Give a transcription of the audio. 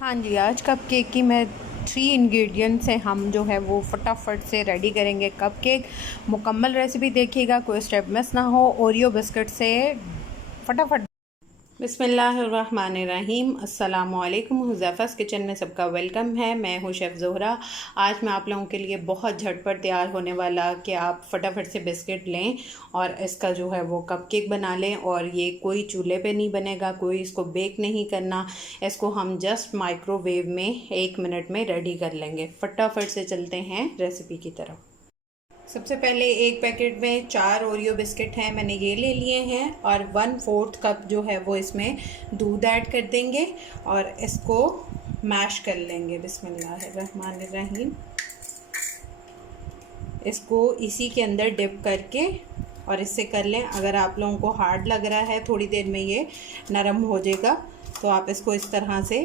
हाँ जी, आज कपकेक की मैं 3 इंग्रेडिएंट से हम जो है वो फटाफट से रेडी करेंगे कपकेक। मुकम्मल रेसिपी देखिएगा, कोई स्टेप मिस ना हो। ओरियो बिस्किट से फटाफट। बिस्मिल्लाहिर्रहमानिर्रहीम। अस्सलामुअलैकुम। हुज़ैफ़ा's किचन में सबका वेलकम है। मैं हूँ शेफ़ ज़ोहरा। आज मैं आप लोगों के लिए बहुत झटपट तैयार होने वाला कि आप फटाफट से बिस्किट लें और इसका जो है वो कपकेक बना लें। और ये कोई चूल्हे पे नहीं बनेगा, कोई इसको बेक नहीं करना। इसको हम जस्ट माइक्रोवेव में 1 मिनट में रेडी कर लेंगे। फटाफट से चलते हैं रेसिपी की तरफ। सबसे पहले एक पैकेट में 4 ओरियो बिस्किट हैं, मैंने ये ले लिए हैं। और 1/4 कप जो है वो इसमें दूध ऐड कर देंगे और इसको मैश कर लेंगे। बिस्मिल्लाहिर्रहमानिर्रहीम। इसको इसी के अंदर डिप करके और इससे कर लें। अगर आप लोगों को हार्ड लग रहा है, थोड़ी देर में ये नरम हो जाएगा, तो आप इसको इस तरह से